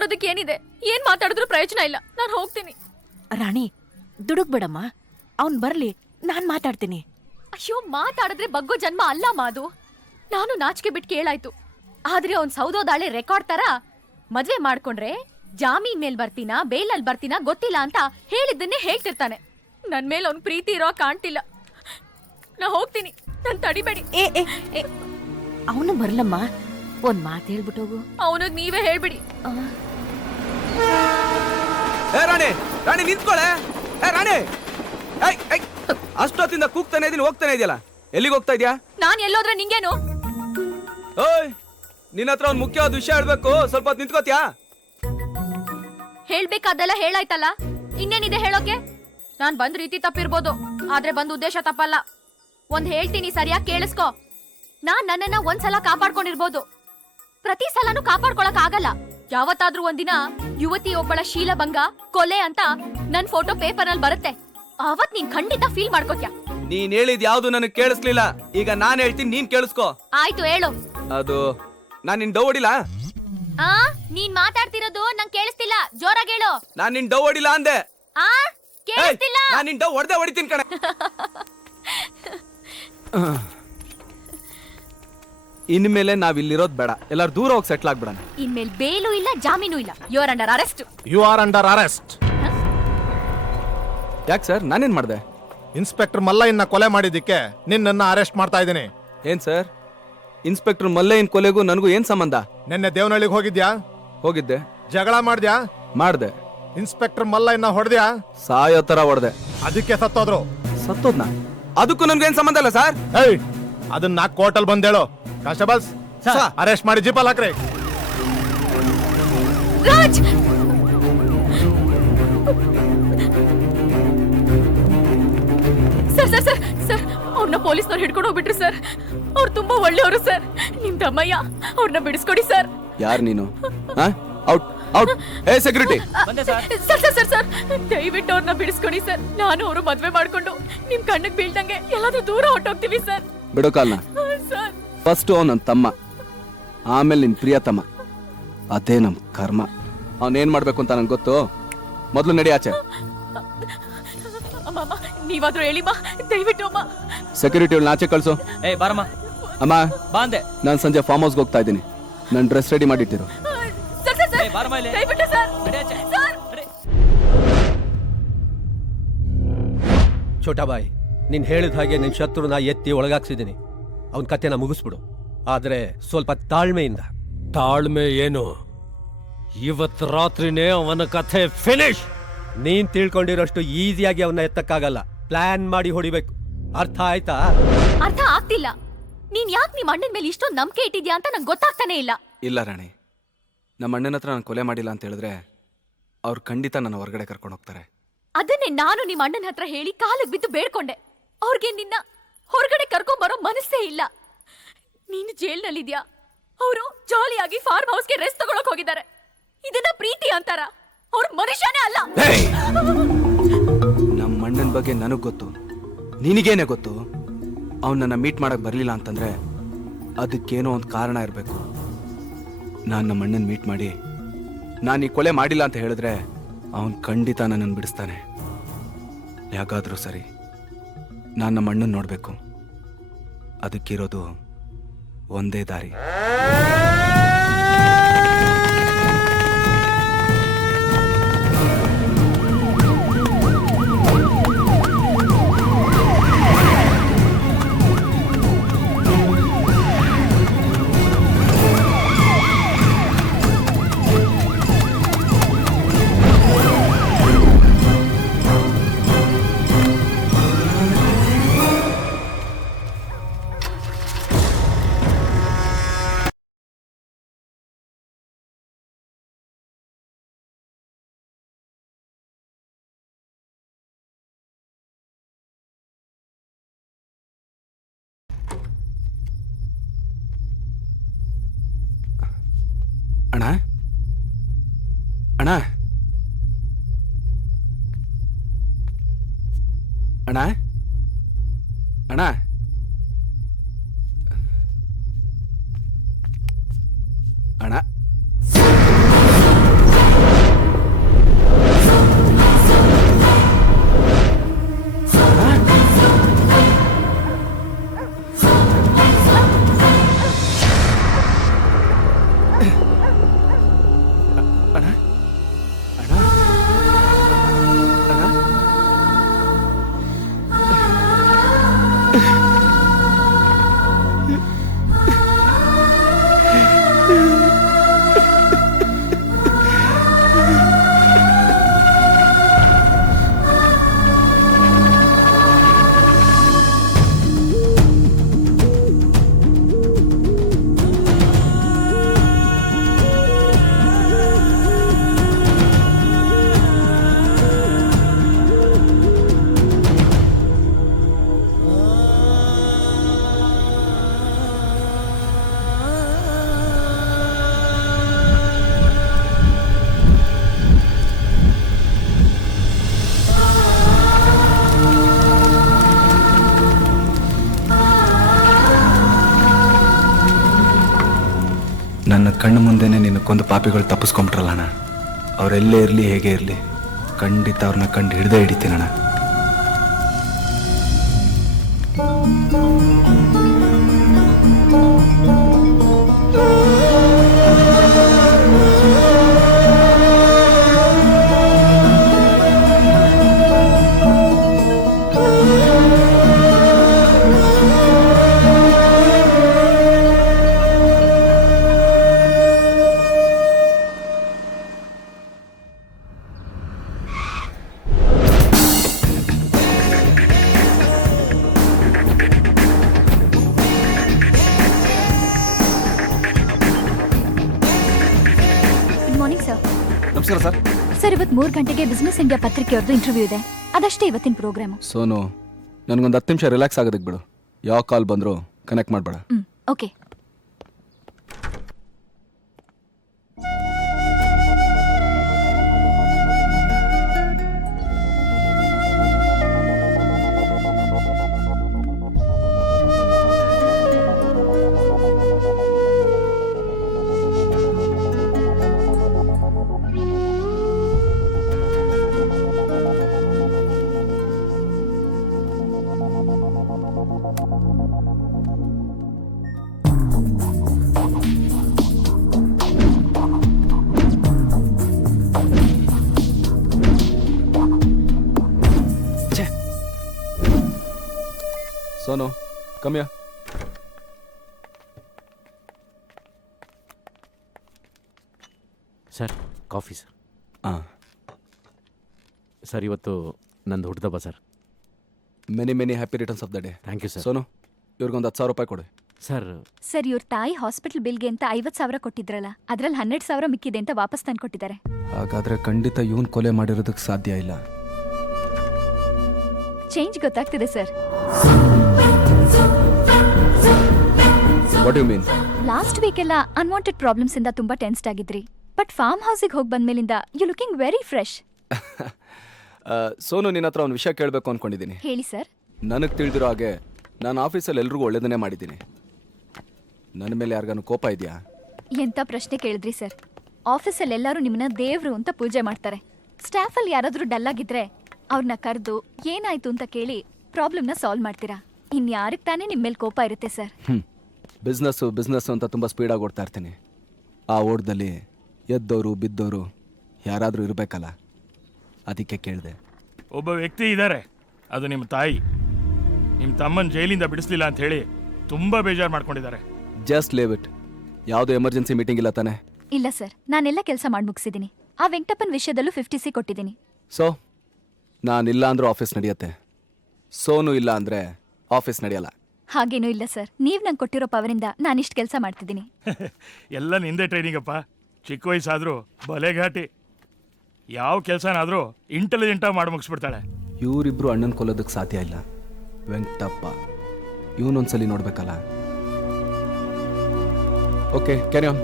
ಮಾತಾಡೋದಕ್ಕೆ ಏನಿದೆ? ಏನ್ ಮಾತಾಡಿದ್ರು ಪ್ರಯೋಜನ ಇಲ್ಲ. ನಾನು ಹೋಗ್ತೀನಿ. ರಾಣಿ, ದುಡುಕ್ಬೇಡಮ್ಮ. ಅವ್ನ್ ಬರ್ಲಿ, ನಾನ್ ಮಾತಾಡ್ತೀನಿ. ಅಯ್ಯೋ, ಮಾತಾಡಿದ್ರೆ ಬಗ್ಗೋ ಜನ್ಮ ಅಲ್ಲ ಮಾದು. ನಾನು ನಾಚಿಕೆ ಬಿಟ್ಟು ಕೇಳಾಯ್ತು. ಆದ್ರೆ ಅವ್ನ್ ಸೌದೋದಾಳೆ ರೆಕಾರ್ಡ್ ತರ ಮದ್ವೆ ಮಾಡ್ಕೊಂಡ್ರೆ ಜಾಮೀನ್ ಮೇಲ್ ಬರ್ತೀನಾ ಬೇಲಲ್ಲಿ ಬರ್ತೀನಾ ಗೊತ್ತಿಲ್ಲ ಅಂತ ಹೇಳಿದ್ದನ್ನೇ ಹೇಳ್ತಿರ್ತಾನೆ. ನನ್ ಮೇಲೆ ಅವ್ನ್ ಪ್ರೀತಿ ಇರೋ ಕಾಣ್ತಿಲ್ಲ. ನಾ ಹೋಗ್ತೀನಿ, ನನ್ ತಡಿಬೇಡಿ. ಅವನು ಬರ್ಲಮ್ಮ, ಒಂದ್ ಮಾತು ಹೇಳ್ಬಿಟ್ಟೋಗು. ಅವನಿಗೆ ನೀವೇ ಹೇಳ್ಬಿಡಿ. ರಾಣಿ, ರಾಣಿ ನಿಂತ್ಕೊಳೆ. ರಾಣಿ, ಅಷ್ಟೊತ್ತಿಂದ ಕೂಗ್ತಾನೆ ಇದೀನಿ, ಹೋಗ್ತಾನೆ ಇದೆಯಲ್ಲ, ಎಲ್ಲಿಗೆ ಹೋಗ್ತಾ ಇದ್ಯಾ? ನಾನ್ ಎಲ್ಲೋದ್ರೆ ನಿಂಗೇನು? ಓಯ್, ನಿನ್ನ ಹತ್ರ ಒಂದ್ ಮುಖ್ಯವಾದ ವಿಷಯ ಹೇಳ್ಬೇಕು, ಸ್ವಲ್ಪ ಹೊತ್ತು ನಿಂತ್ಕೋತ್ಯಾ? ಹೇಳ್ಬೇಕಾದೆಲ್ಲ ಹೇಳಾಯ್ತಲ್ಲ, ಇನ್ನೇನಿದೆ ಹೇಳೋಕೆ? ನಾನ್ ಬಂದ್ ರೀತಿ ತಪ್ಪಿರ್ಬೋದು, ಆದ್ರೆ ಬಂದ್ ಉದ್ದೇಶ ತಪ್ಪಲ್ಲ. ಒಂದ್ ಹೇಳ್ತೀನಿ, ಸರಿಯಾಗಿ ಕೇಳಿಸ್ಕೊ. ನಾನ್ ನನ್ನನ್ನ ಒಂದ್ಸಲ ಕಾಪಾಡ್ಕೊಂಡಿರ್ಬೋದು, ಪ್ರತಿ ಸಲನೂ ಕಾಪಾಡ್ಕೊಳಕ್ ಆಗಲ್ಲ. ಯಾವತ್ತಾದ್ರೂ ಒಂದಿನ ಯುವತಿ ಒಬ್ಬಳ ಶೀಲಭಂಗ ಕೊಲೆ ಅಂತ ನನ್ ಫೋಟೋ ಪೇಪರ್ ಅಲ್ಲಿ ಬರುತ್ತೆ. ಅವತ್ ನೀನ್ ಖಂಡಿತ ಫೀಲ್ ಮಾಡ್ಕೋತ್ಯಾ. ನೀನ್ ಹೇಳಿದ್ ಯಾವ್ದು ನನಗೆ ಕೇಳಿಸ್ಲಿಲ್ಲ. ಈಗ ನಾನ್ ಹೇಳ್ತೀನಿ, ನೀನ್ ಕೇಳಿಸ್ಕೊ. ಆಯ್ತು, ಹೇಳು. ಅದು ನಾನ್ ನಿನ್ ಡವ್ ಹೊಡಿಲ್ಲ. ನೀನ್ ಮಾತಾಡ್ತಿರೋದು ನಂಗೆ ಕೇಳಿಸ್ತಿಲ್ಲ, ಜೋರಾಗಿ ಹೇಳು. ನಾನ್ ನಿನ್ ಡವ್ ಹೊಡಿಲ್ಲ ಅಂದೆ. ಕೇಳಿಸ್ತಿಲ್ಲ. ನಾನ್ ನಿನ್ ಡವ್ ಹೊಡಿತೀನಿ ಕಣೆ. ಇನ್ಮೇಲೆ ನಾವ್ ಇಲ್ಲಿರೋದ್ ಬೇಡ, ಎಲ್ಲಾರು ದೂರ ಹೋಗಿ ಸೆಟ್ಲ್ ಆಗ್ಬಿಡಣ. ಇನ್ಮೇಲೆ ಬೇಲು ಇಲ್ಲ, ಜಾಮೀನು ಇಲ್ಲ. You are under arrest. You are under arrest. ಯಾಕೆ ಸರ್, ನಾನೇನ್ ಮಾಡ್ದೆ? ಇನ್ಸ್ಪೆಕ್ಟರ್ ಮಲ್ಲಯ್ಯನ ಕೊಲೆ ಮಾಡಿದ್ದಕ್ಕೆ ನಿನ್ನನ್ನ ಅರೆಸ್ಟ್ ಮಾಡ್ತಾ ಇದ್ದೀನಿ. ಏನ್ ಸರ್, ಇನ್ಸ್ಪೆಕ್ಟರ್ ಮಲ್ಲಯ್ಯನ್ ಕೊಲೆಗೂ ನನಗೂ ಏನ್ ಸಂಬಂಧ? ನಿನ್ನೆ ದೇವನಹಳ್ಳಿಗೆ ಹೋಗಿದ್ಯಾ? ಹೋಗಿದ್ದೆ. ಜಗಳ ಮಾಡ್ದ್ಯಾ? ಮಾಡ್ದೆ. ಇನ್ಸ್ಪೆಕ್ಟರ್ ಮಲ್ಲಯ್ಯನ ಹೊಡೆದ್ಯಾ? ಸಾಯೋ ತರ ಹೊಡೆದೆ. ಅದಕ್ಕೆ ಸತ್ತೋದ್ರು. ಸತ್ತೋದ್ನ? ಅದಕ್ಕೂ ನನ್ಗೇನ್ ಸಂಬಂಧ ಇಲ್ಲ ಸರ್. ಅದನ್ನ ಕೋರ್ಟಲ್ ಬಂದೇಳು. ಕಾನ್ಸ್ಟೇಬಲ್ಸ್, ಅರೆಸ್ಟ್ ಮಾಡಿ ಜೀಪಲ್ ಹಾಕ್ರಿ. Raj, sir sir sir sir ಅವ್ರನ್ನ ಪೊಲೀಸ್ನವ್ರು ಹಿಡ್ಕೊಂಡು ಹೋಗ್ಬಿಟ್ರು ಸರ್. ಅವ್ರು ತುಂಬಾ ಒಳ್ಳೆಯವರು ಸರ್. ನಿಮ್ ತಮ್ಮಯ್ಯ, ಅವ್ರನ್ನ ಬಿಡಿಸ್ಕೊಡಿ ಸರ್. ಯಾರು ನೀನು? Out out. ಏ security. Sir sir sir sir ದಯವಿಟ್ಟು ಅವ್ರನ್ನ ಬಿಡಿಸ್ಕೊಡಿ ಸರ್. ನಾನು ಅವರು ಮದ್ವೆ ಮಾಡ್ಕೊಂಡು ನಿಮ್ ಕಣ್ಣಿಗೆ ಬೀಳ್ದಂಗೆ ಎಲ್ಲಾದ್ರೂ ದೂರ ಹೊಟ್ಟೋಗ್ತೀವಿ ಸರ್. ಬಿಡೋ ಕಾಲ್ನ. ಸರ್, ಫಸ್ಟ್ ಅವ್ನು ನನ್ನ ತಮ್ಮ, ಆಮೇಲೆ ನಿನ್ ಪ್ರಿಯತಮ್ಮ. ಅದೇ ನಮ್ ಕರ್ಮ. ಅವನೇನ್ ಮಾಡ್ಬೇಕು ಅಂತ ನಂಗೆ ಗೊತ್ತು. ಮೊದಲು ನಡಿ ಆಚೆ. ಅಮ್ಮ, ನೀವಾದ್ರೂ ಹೇಳಿ ಮಾ, ದಯವಿಟ್ಟು ಅಮ್ಮ. ಸೆಕ್ಯೂರಿಟಿ ಆಚೆ ಕಳ್ಸು. ಏ ಬಾರಮ್ಮ. ಅಮ್ಮ, ಬಾಂದೆ. ನಾನು ಸಂಜೆ ಫಾರ್ಮ್ ಹೌಸ್ಗೆ ಹೋಗ್ತಾ ಇದ್ದೀನಿ. ನನ್ನ ಡ್ರೆಸ್ ರೆಡಿ ಮಾಡಿಟ್ಟಿರು. ಸರ್ ಸರ್ ಸರ್ ದಯವಿಟ್ಟು ಸರ್. ಛೋಟಾ ಬಾಯ್, ನೀನ್ ಹೇಳಿದ ಹಾಗೆ ನಿನ್ ಶತ್ರುನ ಎತ್ತಿ ಒಳಗಾಕ್ಸಿದ್ದೀನಿ. ಅವನ ಕತೆನ ಮುಗಿಸ್ಬಿಡು, ಆದ್ರೆ ಸ್ವಲ್ಪ ತಾಳ್ಮೆಯಿಂದ. ತಾಳ್ಮೆ ಏನು? ಇವತ್ ರಾತ್ರಿನೇ ಅವನ ಕಥೆ ಫಿನಿಶ್. ನೀನ್ ತಿಳ್ಕೊಂಡಿರೋಷ್ಟು ಈಸಿಯಾಗಿ ಅವನ್ನ ಎತ್ತಕ್ಕಾಗಲ್ಲ. ಪ್ಲಾನ್ ಮಾಡಿ ಹೊಡಿಬೇಕು. ಅರ್ಥ ಆಯ್ತಾ? ಅರ್ಥ ಆಗ್ತಿಲ್ಲ. ನೀನ್ ಯಾಕೆ ನಿಮ್ ಅಣ್ಣನ ಮೇಲೆ ಇಷ್ಟೊಂದು ನಂಬಿಕೆ ಇಟ್ಟಿದ್ಯಾ ಅಂತ ನಂಗೆ ಗೊತ್ತಾಗ್ತಾನೆ ಇಲ್ಲ. ಇಲ್ಲ ರಾಣಿ, ನಮ್ಮ ಅಣ್ಣನ ಹತ್ರ ನಾನು ಕೊಲೆ ಮಾಡಿಲ್ಲ ಅಂತ ಹೇಳಿದ್ರೆ ಅವ್ರು ಖಂಡಿತ ನನ್ನ ಹೊರಗಡೆ ಕರ್ಕೊಂಡು ಹೋಗ್ತಾರೆ. ಅದನ್ನೇ ನಾನು ನಿಮ್ಮ ಅಣ್ಣನ ಹತ್ರ ಹೇಳಿ ಕಾಲಿಗೆ ಬಿದ್ದು ಬೇಡ್ಕೊಂಡೆ. ಅವ್ರಿಗೆ ನಿನ್ನ ಹೊರಗಡೆ ಕರ್ಕೊಂಬರೋ ಮನಸ್ಸೇ ಇಲ್ಲ. ನೀನು ಜೈಲ್ನಲ್ಲಿದ್ಯಾ, ಅವರು ಜಾಲಿಯಾಗಿ ಫಾರ್ಮ್ ಹೌಸ್ಗೆ ರೆಸ್ಟ್ ತಗೊಳಕ್ ಹೋಗಿದ್ದಾರೆ. ಇದನ್ನ ಪ್ರೀತಿ ಅಂತಾರ? ಅವ್ರ ಮನುಷ್ಯನೇ ಅಲ್ಲ. ನಮ್ಮ ಅಣ್ಣನ ಬಗ್ಗೆ ನನಗ್ ಗೊತ್ತು, ನಿನಗೇನೆ ಗೊತ್ತು. ಅವ್ನು ನನ್ನ ಮೀಟ್ ಮಾಡಕ್ ಬರ್ಲಿಲ್ಲ ಅಂತಂದ್ರೆ ಅದಕ್ಕೇನೋ ಒಂದು ಕಾರಣ ಇರಬೇಕು. ನಾನು ನಮ್ಮ ಅಣ್ಣನ ಮೀಟ್ ಮಾಡಿ ನಾನು ಈ ಕೊಲೆ ಮಾಡಿಲ್ಲ ಅಂತ ಹೇಳಿದ್ರೆ ಅವನು ಖಂಡಿತ ನನ್ನನ್ನು ಬಿಡಿಸ್ತಾನೆ. ಯಾಕಾದ್ರೂ ಸರಿ, ನಾನು ನಮ್ಮ ಅಣ್ಣನ ನೋಡ್ಬೇಕು. ಅದಕ್ಕಿರೋದು ಒಂದೇ ದಾರಿ. ಅಣ್ಣ, ಅಣ್ಣ, ಅಣ್ಣ, ಅಣ್ಣ, ಅಣ್ಣ. ಅಣ್ಣ ಅಣ್ಣ ಅಣ್ಣ ನನ್ನ ಕಣ್ಣು ಮುಂದೆನೆ ನಿನ್ನ ಕೊಂದು ಪಾಪಿಗಳು ತಪ್ಪಿಸ್ಕೊಂಬಿಟ್ರಲ್ಲಣ್ಣ. ಅವರೆಲ್ಲೇ ಇರಲಿ ಹೇಗೆ ಇರಲಿ ಖಂಡಿತ ಅವ್ರನ್ನ ಕಂಡು ಹಿಡ್ದೇ ಹಿಡಿತೀನಣ್ಣ. ನಮಸ್ಕಾರ ಸರ್. ಸರ್, ಇವತ್ತು 3 ಗಂಟೆಗೆ ಬಿಸ್ನೆಸ್ ಇಂಡಿಯಾ ಪತ್ರಿಕೆಯವ್ರದ್ದು ಇಂಟರ್ವ್ಯೂ ಇದೆ. ಅದಷ್ಟೇ ಇವತ್ತಿನ ಪ್ರೋಗ್ರಾಮು. ಸೋನು, ನನಗೊಂದು 10 ನಿಮಿಷ ರಿಲ್ಯಾಕ್ಸ್ ಆಗೋದಕ್ಕೆ ಬಿಡು. ಯಾವ ಕಾಲ್ ಬಂದರೂ ಕನೆಕ್ಟ್ ಮಾಡಬೇಡ. ಓಕೆ. ಸೋನು, ಕಮ್ಮಿಯ. Sir, coffee sir. ಹಾಂ ಸರ್, ಇವತ್ತು ನಂದು ಹುಟ್ಟಿದಬ್ಬ sir. Many happy returns of the day. Thank you sir. Sonu, ಇವ್ರಿಗೊಂದು 10,000 ರೂಪಾಯಿ ಕೊಡಿ. ಸರ್, ಇವ್ರ ತಾಯಿ ಹಾಸ್ಪಿಟಲ್ ಬಿಲ್ಗೆ ಅಂತ 50,000 ಕೊಟ್ಟಿದ್ರಲ್ಲ, ಅದ್ರಲ್ಲಿ 12,000 ಮಿಕ್ಕಿದೆ ಅಂತ ವಾಪಸ್ ತಂದು ಕೊಟ್ಟಿದ್ದಾರೆ. ಹಾಗಾದ್ರೆ ಖಂಡಿತ ಇವನ್ ಕೊಲೆ ಮಾಡಿರೋದಕ್ಕೆ ಸಾಧ್ಯ ಇಲ್ಲ. ಚೇಂಜ್ ಗೊತ್ತಾಗ್ತಿದೆ sir. What you mean? Last week ಎಲ್ಲ ಅನ್ವಾಂಟೆಡ್ ಪ್ರಾಬ್ಲಮ್ಸ್ ಇಂದ ತುಂಬಾ ಟೆನ್ಸ್ಡ್ ಆಗಿದ್ರಿ. ಬಟ್ ಫಾರ್ಮ್ ಹೌಸಿಗೆ ಹೋಗಿ ಬಂದ್ಮೇಲಿಂದ you looking very fresh. Sonu, ನಿನ್ನ ಹತ್ರ ಒಂದು ವಿಷಯ ಕೇಳಬೇಕು ಅನ್ಕೊಂಡಿದ್ದೀನಿ. ಹೇಳಿ ಸರ್. ನನಗೆ ತಿಳಿದಿರೋ ಹಾಗೆ ನಾನು ಆಫೀಸಲ್ಲಿ ಎಲ್ರಿಗೂ ಒಳ್ಳೇದನ್ನೇ ಮಾಡಿದ್ದೀನಿ. ನನ್ನ ಮೇಲೆ ಯಾರಿಗಾನು ಕೋಪ ಇದೆಯಾ? ಎಂತ ಪ್ರಶ್ನೆ ಕೇಳಿದ್ರಿ ಸರ್. ಆಫೀಸಲ್ಲಿ ಎಲ್ಲರೂ ನಿಮ್ಮನ್ನ ದೇವ್ರು ಅಂತ ಪೂಜೆ ಮಾಡ್ತಾರೆ. ಸ್ಟಾಫಲ್ಲಿ ಯಾರಾದರೂ ಡಲ್ ಆಗಿದ್ರೆ ಅವ್ರನ್ನ ಕರೆದು ಏನಾಯ್ತು ಅಂತ ಕೇಳಿ ಪ್ರಾಬ್ಲಮ್ನ ಸಾಲ್ವ್ ಮಾಡ್ತೀರಾ. ಇನ್ಯಾರಿಗೆ ತಾನೇ ನಿಮ್ಮ ಮೇಲೆ ಕೋಪ ಇರುತ್ತೆ ಸರ್? ಬಿಸ್ನೆಸ್ಸು ಅಂತ ತುಂಬ ಸ್ಪೀಡಾಗಿ ಓಡ್ತಾ ಇರ್ತೀನಿ. ಆ ಓಟದಲ್ಲಿ ಎದ್ದವರು ಬಿದ್ದವರು ಯಾರಾದರೂ ಇರಬೇಕಲ್ಲ, ಅದಕ್ಕೆ ಕೇಳಿದೆ. ಒಬ್ಬ ವ್ಯಕ್ತಿ ಇದ್ದಾರೆ, ಅದು ನಿಮ್ಮ ತಾಯಿ. ನಿಮ್ಮ ತಮ್ಮನ ಜೈಲಿಂದ ಬಿಡಿಸ್ಲಿಲ್ಲ ಅಂತ ಹೇಳಿ ತುಂಬಾ ಬೇಜಾರು ಮಾಡ್ಕೊಂಡಿದ್ದಾರೆ. Just live it. ಯಾವುದೋ ಎಮರ್ಜೆನ್ಸಿ ಮೀಟಿಂಗ್ ಇಲ್ಲ ತಾನೆ? ಇಲ್ಲ ಸರ್, ನಾನೆಲ್ಲ ಕೆಲಸ ಮಾಡಿ ಮುಗಿಸಿದ್ದೀನಿ. ಆ ವೆಂಕಟಪ್ಪನ ವಿಷಯದಲ್ಲೂ 50C ಕೊಟ್ಟಿದ್ದೀನಿ. ಸೊ ನಾನಿಲ್ಲ ಅಂದ್ರೂ ಆಫೀಸ್ ನಡೆಯುತ್ತೆ, ಸೋನು ಇಲ್ಲ ಅಂದರೆ ಆಫೀಸ್ ನಡೆಯಲ್ಲ. ಹಾಗೇನೂ ಇಲ್ಲ ಸರ್. ನೀವು ನಂಗೆ ಕೊಟ್ಟಿರೋ ಪವರಿಂದ ನಾನಿಷ್ಟು ಕೆಲಸ ಮಾಡ್ತಿದ್ದೀನಿ. ಎಲ್ಲ ನಿಂದೆ ಟ್ರೈನಿಂಗ್ ಅಪ್ಪ. ಚಿಕ್ಕ ವಯಸ್ಸಾದ್ರೂ ಬಲೆ ಘಾಟಿ. ಯಾವ ಕೆಲಸನಾದ್ರೂ ಇಂಟೆಲಿಜೆಂಟಾಗಿ ಮಾಡಿ ಮುಗಿಸ್ಬಿಡ್ತಾಳೆ. ಇವರಿಬ್ರು ಅಣ್ಣನ ಕೊಲ್ಲೋದಕ್ಕೆ ಸಾಧ್ಯ ಇಲ್ಲ. ವೆಂಕಟಪ್ಪ ಇವನೊಂದ್ಸಲಿ ನೋಡ್ಬೇಕಲ್ಲ. Okay, carry on.